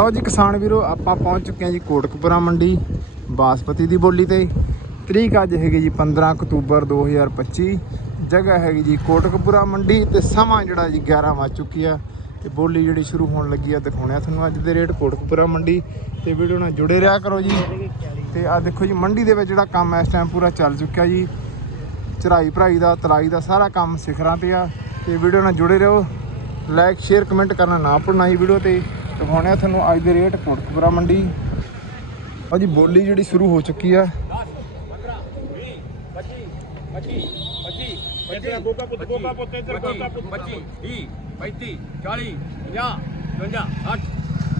ਲਓ ਜੀ ਕਿਸਾਨ ਵੀਰੋ, ਆਪਾਂ ਪਹੁੰਚ ਚੁੱਕੇ ਹਾਂ ਜੀ ਕੋਟਕਪੁਰਾ ਮੰਡੀ, ਬਾਸਪਤੀ ਦੀ ਬੋਲੀ ਤੇ। ਤਰੀਕ ਅੱਜ ਹੈਗੀ ਜੀ 15 ਅਕਤੂਬਰ 2025 ਜਗ੍ਹਾ ਹੈਗੀ ਜੀ ਕੋਟਕਪੁਰਾ ਮੰਡੀ ਤੇ ਸਮਾਂ ਜਿਹੜਾ ਜੀ 11 ਵੱਜ ਚੁੱਕੀ ਆ। ਤੇ ਬੋਲੀ ਜਿਹੜੀ ਸ਼ੁਰੂ ਹੋਣ ਲੱਗੀ ਆ ਦਿਖਾਉਣਿਆ ਤੁਹਾਨੂੰ ਅੱਜ ਦੇ ਰੇਟ ਕੋਟਕਪੁਰਾ ਮੰਡੀ। ਤੇ ਵੀਡੀਓ ਨਾਲ ਜੁੜੇ ਰਿਹਾ ਕਰੋ ਜੀ। ਤੇ ਆ ਦੇਖੋ ਜੀ, ਮੰਡੀ ਦੇ ਵਿੱਚ ਜਿਹੜਾ ਕੰਮ ਇਸ ਟਾਈਮ ਪੂਰਾ ਚੱਲ ਚੁੱਕਿਆ ਜੀ। ਚੜਾਈ ਭਰਾਈ ਦਾ, ਤਲਾਈ ਦਾ ਸਾਰਾ ਕੰਮ ਸਿਖਰਾਂ ਤੇ ਆ। ਤੇ ਵੀਡੀਓ ਨਾਲ ਜੁੜੇ ਰਹੋ। ਲਾਈਕ, ਸ਼ੇਅਰ, ਕਮੈਂਟ ਕਰਨਾ ਨਾ ਭੁੱਲਣਾ ਜੀ ਵੀਡੀਓ ਤੇ। ਦਿਖਾਉਣੇ ਆ ਤੁਹਾਨੂੰ ਅੱਜ ਦੇ ਰੇਟ ਕੋਟਕਪੁਰਾ ਮੰਡੀ ਆ ਜੀ ਬੋਲੀ ਜਿਹੜੀ ਸ਼ੁਰੂ ਹੋ ਚੁੱਕੀ ਆ 25 25 25 ਗੋਗਾ ਪੁੱਤ ਗੋਗਾ ਪੁੱਤ ਇੱਧਰ ਗੋਗਾ ਪੁੱਤ 25 20 35 40 50 50 60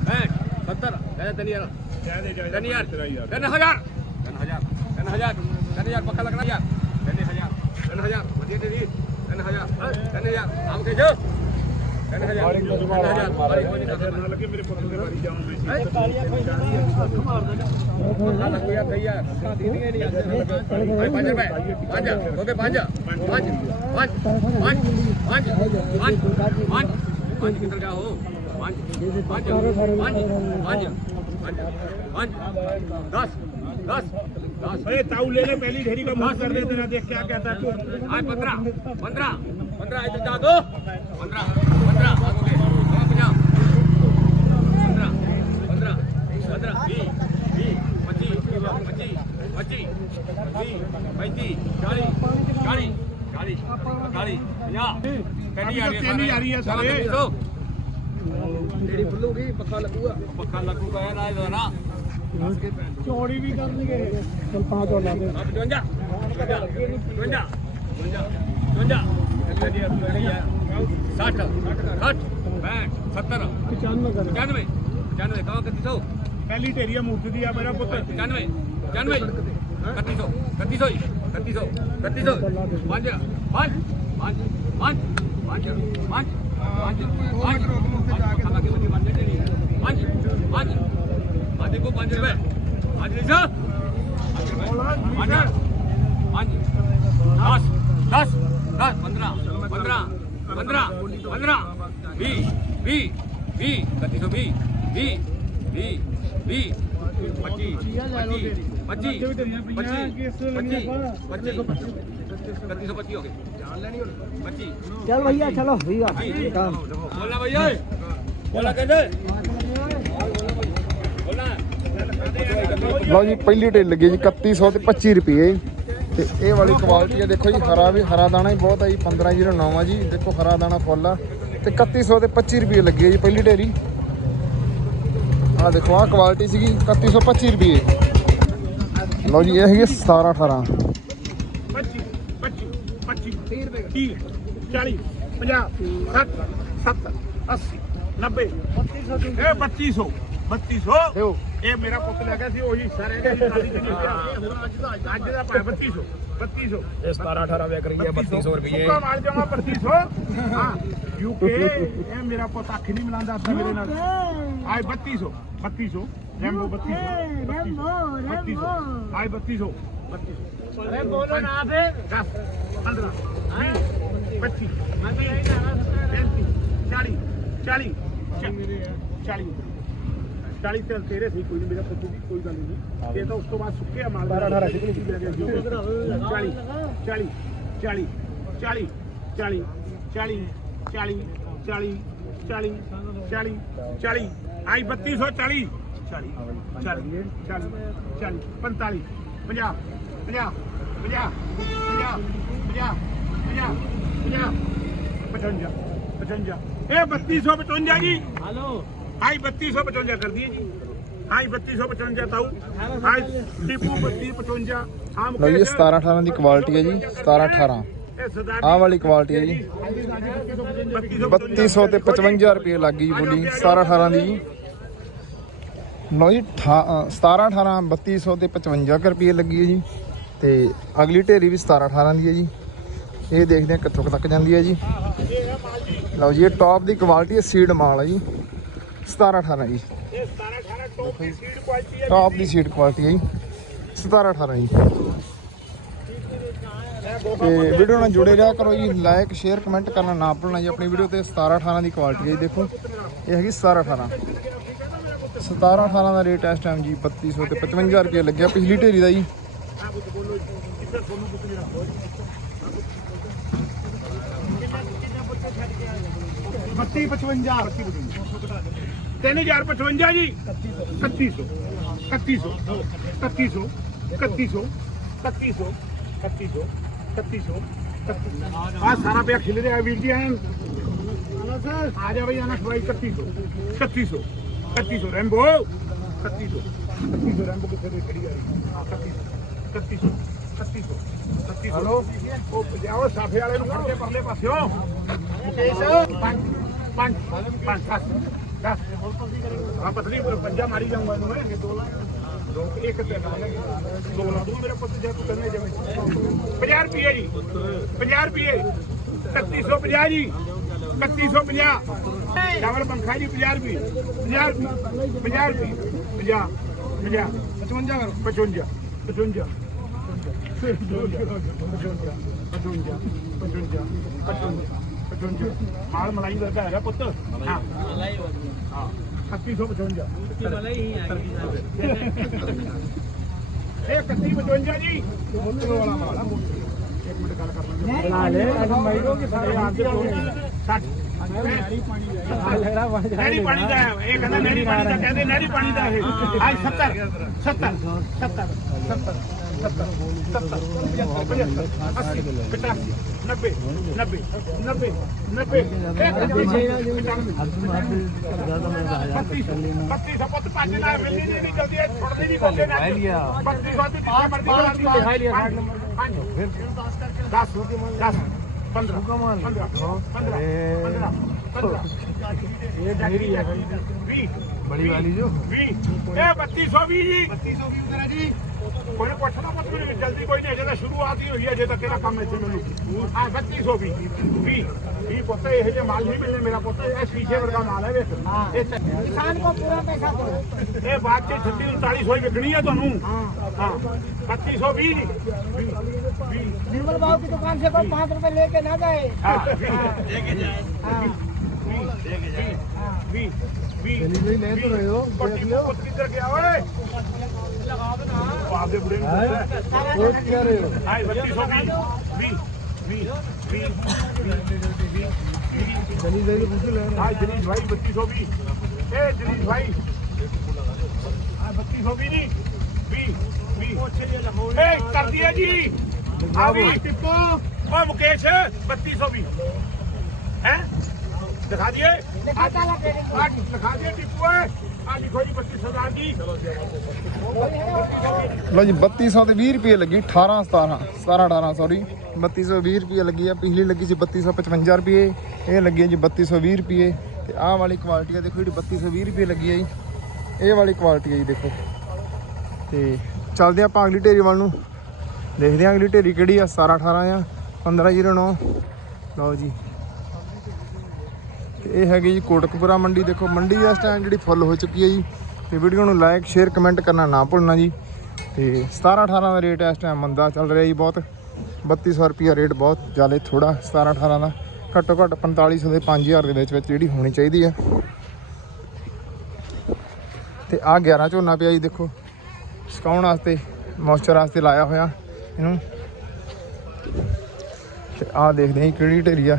65 70 ਲੈ ਤਨੀ ਯਾਰ ਤਨੀ ਯਾਰ ਤਨ ਹਜ਼ਾਰ ਤਨ ਹਜ਼ਾਰ ਤਨ ਹਜ਼ਾਰ ਤਨ ਹਜ਼ਾਰ ਲੱਗਣਾ ਯਾਰ ਹਜ਼ਾਰ ਤਨ ਹਜ਼ਾਰ ਵਧੀਆ ਹਜ਼ਾਰ दस दस दस अरे ताऊ ले ले, पहली ढेरी का मुँह कर देते ना देख क्या कहता है आज पंद्रह पंद्रह। पंद्रह इधर जागो पंद्रह पंद्रह जागोगे हाँ पंजाब पंद्रह पंद्रह पंद्रह बीस बीस पच्चीस पच्चीस पच्चीस पच्चीस पैंतीस चालीस चालीस चालीस चालीस पंजाब कैनी आ रही है सारे ਤੇਰੀ ਖੁੱਲੂਗੀ ਪੱਖਾ ਲੱਗੂਗਾ ਪੱਖਾ ਲੱਗੂਗਾ ਇਹ ਨਾਲ ਨਾ ਚੌੜੀ ਵੀ ਕਰਨਗੇ ਚਲ 5 ਹੋ ਲਾ ਦੇ 55 55 55 साठ साठ पैंठ सत्तर पचानवे पचानवे कहाँ कितनी सौ पहली है मूर्ति दी है मेरा पुत्र पचानवे पचानवे इकतीस सौ इकतीस सौ इकतीस सौ इकतीस सौ पाँच पाँच पाँच पाँच पाँच पाँच पाँच पाँच पाँच पाँच पाँच पाँच पाँच को पाँच रुपए पाँच सर पाँच पाँच दस दस 10 चल भैया चलो भैया बोला भैया बोला ਲਓ ਜੀ ਪਹਿਲੀ ਢਿੱਲ ਲੱਗੀ ਜੀ 3100 ਤੇ 25 ਰੁਪਏ। ਤੇ ਇਹ ਵਾਲੀ ਕੁਆਲਿਟੀ ਆ ਦੇਖੋ ਜੀ ਹਰਾ ਵੀ ਹਰਾ ਦਾਣਾ ਹੀ ਬਹੁਤ ਆ ਜੀ 1509 ਆ ਜੀ ਦੇਖੋ ਹਰਾ ਦਾਣਾ ਫੁੱਲ ਆ ਤੇ 3100 ਤੇ 25 ਰੁਪਏ ਲੱਗੀ ਜੀ ਪਹਿਲੀ ਢੇਰੀ ਆ ਦੇਖੋ ਆ ਕੁਆਲਿਟੀ ਸੀਗੀ 3125 ਰੁਪਏ ਲਓ ਜੀ ਇਹ ਹੈਗੀ 17 18 25 25 25 30 40 50 ਇਹ ਮੇਰਾ ਪੁੱਤ ਲੈ ਗਿਆ ਸੀ ਉਹੀ ਸਾਰੇ ਦੇ ਟਰਾਲੀ ਚ ਨਹੀਂ ਪਿਆ ਅੱਜ ਦਾ ਭਾਵੇਂ 3200 3200 ਇਹ 17 18 ਵੇ ਕਰੀ 3200 ਰੁਪਏ ਸੁੱਕਾ ਮਾਲ ਜਮਾ 3200 ਹਾਂ ਯੂਕੇ ਇਹ ਮੇਰਾ ਪੁੱਤ ਅੱਖ ਨਹੀਂ ਮਿਲਾਉਂਦਾ ਅੱਛਾ ਮੇਰੇ ਨਾਲ। ਆਏ 3200 3200 ਰੈਂਬੋ 3200 ਰੈਂਬੋ ਰੈਂਬੋ। ਆਏ 3200 3200 ਅਰੇ ਬੋਲੋ ਨਾ ਫੇ। 10 15 20 25 35 40 40 40 40 ਤੇ ਤੇਰੇ ਸੀ ਕੋਈ ਨਹੀਂ ਮੇਰਾ ਪੁੱਤ ਕੋਈ ਗੱਲ ਨਹੀਂ ਇਹ ਤਾਂ ਉਸ ਤੋਂ ਬਾਅਦ ਸੁੱਕਿਆ ਮਾਲ 12 18 ਸਿਕਣੀ ਸੀ 40 40 40 40 40 40 40 40 40 40 40 ਆਈ 3240 40 40 40 40 45 50 50 50 50 50 50 55 55 ਇਹ 3255 ਜੀ हेलो ਹਾਈ 3255 ਕਰ ਦਈਏ ਜੀ। ਹਾਈ 3255 ਤਾਊ। ਹਾਈ ਟਿਪੂ 3255 ਆਮ ਲਓ ਜੀ ਇਹ 17 18 ਦੀ ਕੁਆਲਿਟੀ ਹੈ ਜੀ। 17 18 ਇਹ ਸਰਦਾਰ ਆਹ ਵਾਲੀ ਕੁਆਲਿਟੀ ਹੈ ਜੀ। 3200 ਤੇ 55 ਰੁਪਏ ਲੱਗ ਗਈ ਜੀ ਬੋਲੀ। 17 18 ਦੀ ਜੀ। ਲਓ ਜੀ ਠਾ- ਅ, 17 18 3200 ਤੇ 55 ਕੁ ਰੁਪਏ ਲੱਗੀ ਹੈ ਜੀ। ਤੇ ਅਗਲੀ ਢੇਰੀ ਵੀ 17 18 ਦੀ ਹੈ ਜੀ। ਇਹ ਦੇਖਦੇ ਹਾਂ ਕਿੱਥੋਂ ਤੱਕ ਜਾਂਦੀ ਹੈ ਜੀ। ਲਓ ਜੀ ਇਹ ਟੌਪ ਦੀ ਕੁਆਲਿਟੀ ਹੈ ਸੀਡ ਮਾਲ ਹੈ ਜੀ। 17 18 ਜੀ। ਇਹ ਟੌਪ ਦੀ ਸੀਟ ਕੁਆਲਿਟੀ ਹੈ ਜੀ। 17 18 ਜੀ। ਤੇ ਵੀਡੀਓ ਨਾਲ ਜੁੜੇ ਰਿਹਾ ਕਰੋ ਜੀ। ਲਾਈਕ ਸ਼ੇਅਰ ਕਮੈਂਟ ਕਰਨਾ ਨਾ ਭੁੱਲਣਾ ਜੀ। ਆਪਣੀ ਵੀਡੀਓ ਤੇ 17 18 ਦੀ ਕੁਆਲਿਟੀ ਹੈ ਜੀ। ਦੇਖੋ, ਇਹ ਹੈਗੀ 17 18 17 18 ਦਾ ਰੇਟ ਇਸ ਟਾਈਮ ਜੀ 3200 ਤੇ 55 ਰੁਪਏ ਲੱਗਿਆ। ਪਿਛਲੀ ਢੇਰੀ ਦਾ ਜੀ। ਬੱਤੀ 55 3055 ਜੀ 3100 3100 3100 3100 3100 3100 3100 ਆ ਸਾਰਾ ਪਿਆ ਖਿਲ ਰਿਹਾ ਵੀਰ ਜੀ ਐਨ ਆ ਜਾ ਬਈ ਆਣਾ ਸਵਾਈ 3100 3100 3100 ਰੈਂਬੋ 3100 3100 ਰੈਂਬੋ ਕਿੱਥੇ ਦੇ ਖੜੀ ਆ ਰਹੀ ਆ 3100 3100 3100 ਹਲੋ ਉਹ ਪਜਾਓ ਸਾਫੇ ਵਾਲੇ ਨੂੰ ਫੜ ਕੇ ਪਰਲੇ ਪਾਸਿਓ ਮੁਕੇਸ਼ 5 5 5 7 हाँ पतली पंजा मारी जाऊंगा मैं दो एक दो ला दूंगा मेरा पुत्र जब करने जाए पंजा रुपये जी पंजा रुपये इकती सौ पंजा जी इकती सौ पंजा डबल पंखा जी पंजा रुपये पंजा रुपये पंजा रुपये पंजा पंजा पचवंजा करो पचवंजा पचवंजा पचवंजा पचवंजा पचवंजा पचवंजा 55 ਮਾਲ ਮਲਾਈ ਵਰਗਾ ਹੈਗਾ ਪੁੱਤ। ਹਾਂ। ਹਾਂ। 3155 ਇਹ 3155 ਜੀ। ਮੁੱਲ ਵਾਲਾ ਮਾਲ ਆ ਮੁੱਲ। ਇੱਕ ਮਿੰਟ ਗੱਲ ਕਰ ਲਾਂਗੇ ਲੈ ਅੱਜ ਮੈਡੋ ਕੀ ਸਾਰੇ ਆਪ ਦੇ 60 ਲੈਣਾ ਵਾ ਨਹਿਰੀ ਪਾਣੀ ਦਾ ਹੈ। ਇਹ ਕਹਿੰਦਾ ਨਹਿਰੀ ਪਾਣੀ ਦਾ ਕਹਿੰਦੇ ਨਹਿਰੀ ਪਾਣੀ ਦਾ ਇਹ। ਅੱਜ 70 70 70 70 ਨੱਬੇ ਨੱਬੇ ਨੱਬੇ ਨੱਬੇ ਬੱਤੀ ਸੌ ਪੁੱਤ ਪੰਜ ਨਾਲ ਮਿਲਦੀ ਨਹੀਂ ਨਹੀਂ ਜਲਦੀ ਛੁੱਟਦੀ ਨਹੀਂ ਬੰਦੇ ਨਾਲ ਲੈ ਲਿਆ ਬੱਤੀ ਸੌ ਦੀ ਜਿੱਥੇ ਮਰਜ਼ੀ ਬੁਲਾਦੀ ਦਿਖਾਈ ਲਿਆ ਸਾਡ ਨੰਬਰ 10 10 15 15 15 15 ਇਹ ਡਾਇਰੀ ਹੈ 20 ਬੜੀ ਵਾਲੀ ਜੋ 20 ਇਹ 3220 ਜੀ 3220 ਉਧਰ ਜੀ ਕੋਈ ਨਾ ਪੁੱਛਣਾ ਪੁੱਛ ਮੈਨੂੰ ਜਲਦੀ ਕੋਈ ਨਹੀਂ ਅਜੇ ਤਾਂ ਸ਼ੁਰੂਆਤ ਹੀ ਹੋਈ ਹੈ ਅਜੇ ਤੱਕ ਇਹਦਾ ਕੰਮ ਇੱਥੇ ਮੈਨੂੰ ਹਾਂ 3220 20 20 ਪੁੱਤ ਇਹੋ ਜਿਹੇ ਮਾਲ ਨਹੀਂ ਮਿਲਨੇ ਮੇਰਾ ਪੁੱਤ ਇਹ ਸ਼ੀਸ਼ੇ ਵਰਗਾ ਮਾਲ ਹੈ ਵੇਖ ਇਹ ਤਾਂ- किसान को पूरा पैसा दो ਇਹ ਬਾਅਦ ਚ 36 39 ਸੌ ਵਿਕਣੀ ਹੈ ਤੁਹਾਨੂੰ ਹਾਂ 3220 ਜੀ 20 20 निर्मल बाबू की दुकान से कोई पाँच रुपए लेके ना जाए ਹਾਂ हाँ ਵੀ ਵੀ ਨਹੀਂ ਲੈ ਤੋ ਰਹੇ ਹੋ ਪੁੱਤ ਕਿੱਧਰ ਗਿਆ ਓਏ तो हाँ? रहे हो? हाय सौ बीस पूछ ले हाय भाई बत्तीस सौ बीस ए भाई। हाय ए कर दिया जी। अभी टिप्पू। मुकेश बत्तीस सौ बीस हैं? दिखा दिए? ਲਿਖਾ ਦਈਏ ਟਿੱਪੂ ਏ ਆ ਲਿਖੋ ਜੀ 32 ਸਰਦਾਰ ਜੀ। ਲਓ ਜੀ 3200 ਤੇ 20 ਰੁਪਏ ਲੱਗੀ 18 17 17 18 ਸੌਰੀ 3220 ਰੁਪਏ ਲੱਗੀ ਆ ਪਿਛਲੀ ਲੱਗੀ ਸੀ 3255 ਰੁਪਏ ਇਹ ਲੱਗੀ ਜੀ 3220 ਰੁਪਏ। ਤੇ ਆਹ ਵਾਲੀ ਕੁਆਲਿਟੀ ਆ ਦੇਖੋ ਜਿਹੜੀ 3220 ਰੁਪਏ ਲੱਗੀ ਆ ਜੀ। ਇਹ ਵਾਲੀ ਕੁਆਲਿਟੀ ਆ ਜੀ ਦੇਖੋ। ਤੇ ਚੱਲਦੇ ਆਪਾਂ ਅਗਲੀ ਢੇਰੀ ਵੱਲ ਨੂੰ। ਦੇਖਦੇ ਹਾਂ ਅਗਲੀ ਢੇਰੀ ਕਿਹੜੀ ਆ 17 18 ਆ 1509 ਲਓ ਜੀ। ਇਹ ਹੈਗੀ ਜੀ ਕੋਟਕਪੁਰਾ ਮੰਡੀ। ਦੇਖੋ ਮੰਡੀ ਇਸ ਟਾਈਮ ਜਿਹੜੀ ਫੁੱਲ ਹੋ ਚੁੱਕੀ ਹੈ ਜੀ। ਤੇ ਵੀਡੀਓ ਨੂੰ ਲਾਈਕ, ਸ਼ੇਅਰ, ਕਮੈਂਟ ਕਰਨਾ ਨਾ ਭੁੱਲਣਾ ਜੀ। ਤੇ 17 18 ਦਾ ਰੇਟ ਇਸ ਟਾਈਮ ਮੰਦਾ ਚੱਲ ਰਿਹਾ ਜੀ ਬਹੁਤ। 3200 ਰੁਪਿਆ ਰੇਟ ਬਹੁਤ ਜ਼ਿਆਦਾ ਥੋੜਾ 17 18 ਦਾ। ਘੱਟੋ ਘੱਟ 4500 ਦੇ 5000 ਦੇ ਵਿੱਚ ਵਿੱਚ ਜਿਹੜੀ ਹੋਣੀ ਚਾਹੀਦੀ ਹੈ। ਤੇ ਆ 11 ਝੋਨਾ ਪਿਆ ਜੀ, ਦੇਖੋ। ਸੁਕਾਉਣ ਵਾਸਤੇ ਮੋਇਸਚਰ ਵਾਸਤੇ ਲਾਇਆ ਹੋਇਆ ਇਹਨੂੰ। ਤੇ ਆ ਦੇਖਦੇ ਹਾਂ ਜੀ ਕਿਹੜੀ ਢੇਰੀ ਆ।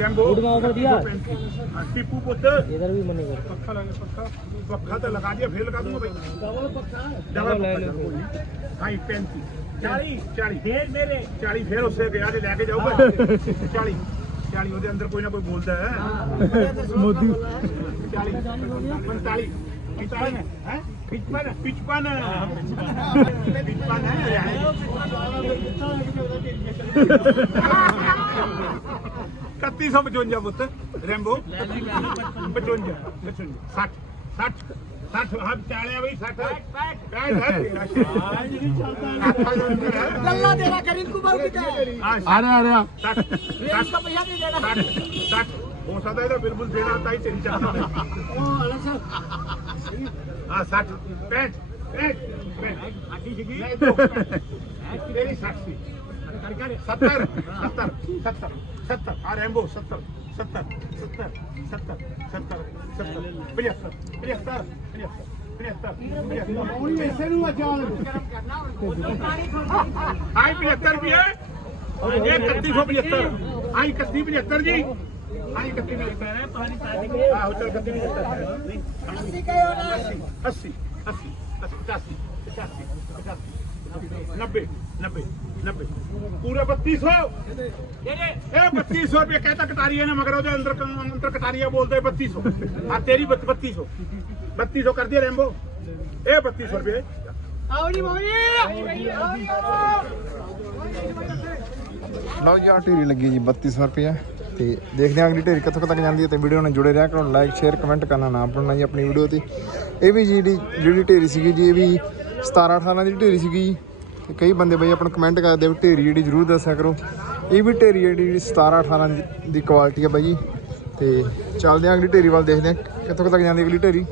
ਰੈਂਬੋ फूड में ऑफर दिया ਟਿੱਪੂ ਪੁੱਤ इधर भी मनी कर ਪੱਖਾ ਲਾ ਪੱਖਾ ਪੱਖਾ ਤਾਂ ਲਗਾ ਦਿਆ ਫੇਰ ਲਗਾ ਦੂੰਗਾ ਬਈ डबल पक्का ਡਬਲ ले ਪੱਖਾ लो ਹਾਂ 35 40 40 ਫੇਰ ਮੇਰੇ 40 ਫੇਰ ਉਸੇ ਗਿਆ ਜੇ ਲੈ ਕੇ ਜਾਊਗਾ 40 40 ਉਹਦੇ ਅੰਦਰ ਕੋਈ ਨਾ ਕੋਈ ਬੋਲਦਾ ਹੈ ਮੋਦੀ 40 45 45 ਹੈ 55 55 55 ਕੱਤੀ ਸੌ ਪਚਵੰਜਾ ਪੁੱਤ ਰੈਂਬੋ 55 55 60 60 60 ਹਾਂ ਚਾਲਿਆ ਬਈ 60 ਗੱਲਾਂ ਦੇਣਾ ਕਰੀ ਕੋ ਬਾਉ ਕਿਤੇ ਆ ਰਿਹਾ ਆ ਰਿਹਾ 60 60 ਤਾਂ ਪੈਸਾ ਨਹੀਂ ਦੇਣਾ 60 60 ਹੋ ਸਕਦਾ ਇਹਦਾ ਬਿਲਕੁਲ ਦੇਣਾ ਤਾਂ ਹੀ ਤੇਰੀ ਚਾਹਤਾ ਉਹ ਅਲੱਗ ਹਾਂ 60 65 65 ਅੱਡੀ ਸੀਗੀ। ਤੇਰੀ 60 ਸੀ। 70 70 70 70 ਆ ਰੈਂਬੋ 70 70 70 70 70 70 75 75 75 ਹੁਣ ਇਸੇ ਨੂੰ ਅਚਾਲ ਆਈ 75 ਰੁਪਏ ਇਹ 3175 ਆਈ 3175 ਜੀ। ਨਹੀਂ 31 ਮੇਰੀ ਪੈਣਾ ਪਤਾ ਨਹੀਂ ਸਾਡੀ ਜੀ ਮੌਜੀ ਲਓ ਜੀ ਲੱਗੀ ਜੀ 3200 ਰੁਪਏ। ਤੇ ਦੇਖਦੇ ਹਾਂ ਅਗਲੀ ਢੇਰੀ ਕਿੱਥੋਂ ਕੁ ਤੱਕ ਜਾਂਦੀ ਹੈ ਤੇ ਵੀਡੀਓ ਨਾਲ ਜੁੜੇ ਰਿਹਾ ਕਰੋ ਲਾਈਕ ਸ਼ੇਅਰ ਕਮੈਂਟ ਕਰਨਾ ਨਾ ਭੁੱਲਣਾ ਜੀ ਆਪਣੀ ਵੀਡੀਓ ਤੇ। ਇਹ ਵੀ ਜਿਹੜੀ ਜਿਹੜੀ ਢੇਰੀ ਸੀਗੀ ਜੀ, ਇਹ ਵੀ 17 18 ਦੀ ਢੇਰੀ ਸੀਗੀ ਜੀ। ਤੇ ਕਈ ਬੰਦੇ ਬਈ ਆਪਣਾ ਕਮੈਂਟ ਕਰਦੇ ਵੀ ਢੇਰੀ ਜਿਹੜੀ ਜ਼ਰੂਰ ਦੱਸਿਆ ਕਰੋ। ਇਹ ਵੀ ਢੇਰੀ ਜਿਹੜੀ ਜਿਹੜੀ 17 18 ਦੀ- ਕੁਆਲਿਟੀ ਆ ਬਾਈ ਜੀ। ਤੇ ਚੱਲਦੇ ਹਾਂ ਅਗਲੀ ਢੇਰੀ ਵੱਲ ਦੇਖਦੇ ਹਾਂ ਕਿੱਥੋਂ ਕੁ ਤੱਕ ਜਾਂਦੀ ਅਗਲੀ ਢੇਰੀ।